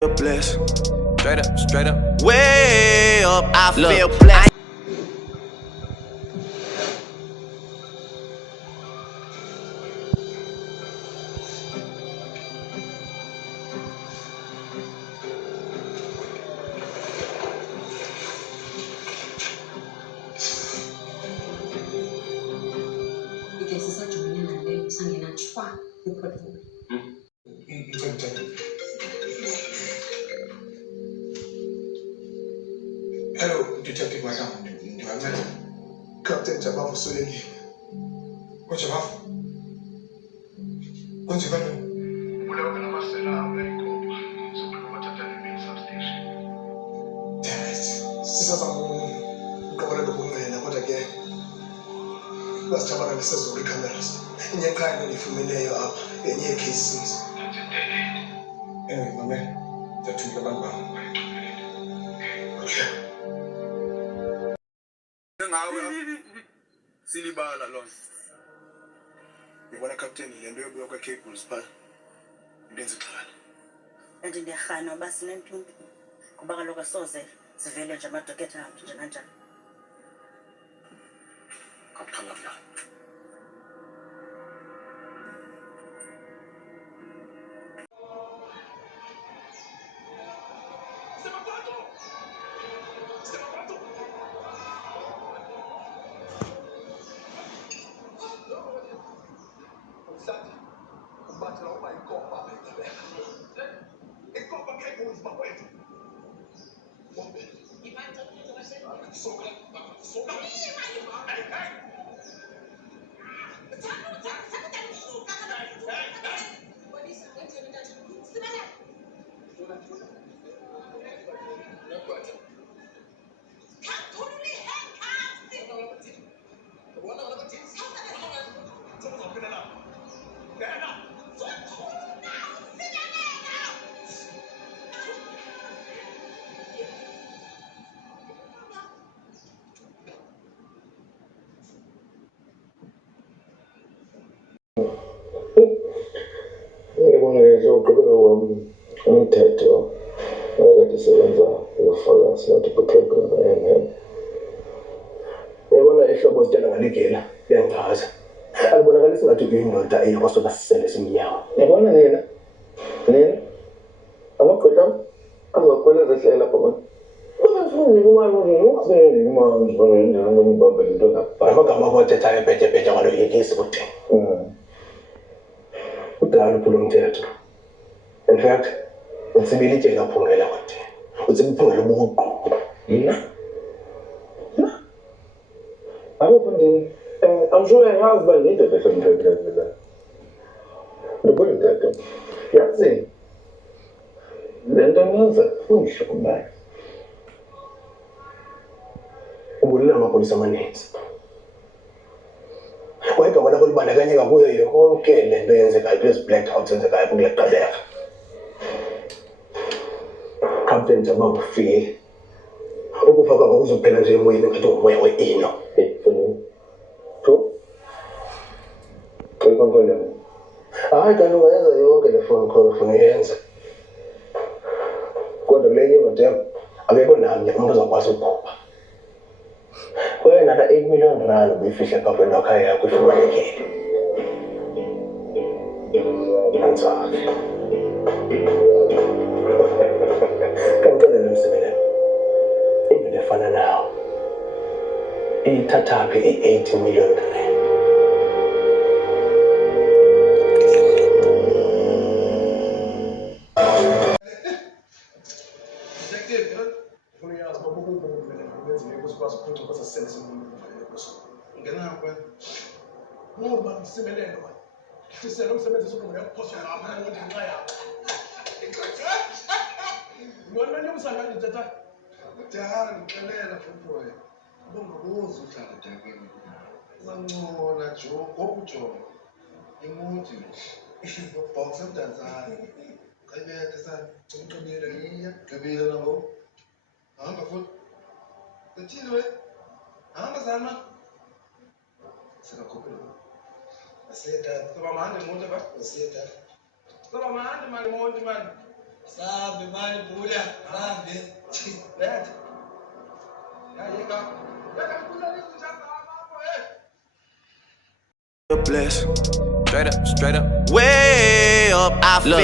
Blessed. Straight up. Way up, I feel blessed. Ikai sasa tumeenda leo sana na chwa report. Hello, Detective Madam. You are met Captain Jabafu Solengi. What's your half? What's your value? Damn it. Sisa zangu mkabala kubunga ya nakota ke. Basi chabana nisa zuri cameras. Nye kaya ni fumineyo hapa. Nye cases. Anyway, my man. Tatu ya bamba. Okay. Silibala alone. Ngibona captain lento yokuyoka cables pha. Ndenze xhala. Kanti ndiyarhana uba sinentombi kuba kaloku asoze sivele nje amadoketha ahambe nje kanjani. Kaphalafla. umthetho kade sebenza ukufakazi not ukuqoqa yabona ihlobo sitshela ngaligela liyangichaza alibonakalisi ngathi kuyindoda eyokosoba sisele simnyawo yabona nina amagqwetha azakhwela zehlela lapha manje amagama akothethayo ebhetshebhethe kwaloyekisi kude udala uphula umthetho. In fact, utsibili ngaphungela kude utsibuphungela ubuqu I'm sure I have my need of it. The good that yazi lento ngenza uyishukumayo ubulila amapolisa amaninzi wayegabona kulibandakanyeka kuyo yonke lento yenzekayo kule blackouts enzekayo kule qadera Captain Jabafu ufile ukufa kwakho kuzophela nje emoyeni ngathi umoya we-ino hayi kanti ungayenza yonke le phone call ufuna uyenza kodwa kule nye madam akekho namnye umuntu ozakwazi ukukhupha wena la 8 million rand ubuyifihle kapeni wakhaya yakho ifumanekile antsaki kanixelele msebenzi into efana nawo iyithathaphi i-80 million rand ngoba msimelelo sisele umsebenzi sokumele ukuphosa lapha umuntu ngenxa yakho ngibona nyumsana nithatha kudala ngixelela futhi bongabuza uhlala dakweni uncona jo ngokujo imuthi box danzana kayibethe sana umqibile yiya qibile nabo hamba futhi uthini we hamba sana singakhophela asiyeta kuba manje umuntu ba asiyeta kuba manje manje umuntu manje Sabe, mani buda. Sabe. Leta. Yeka. Yeka kuja ni kuchapa hapo Bliss. Straight up, way up. I feel.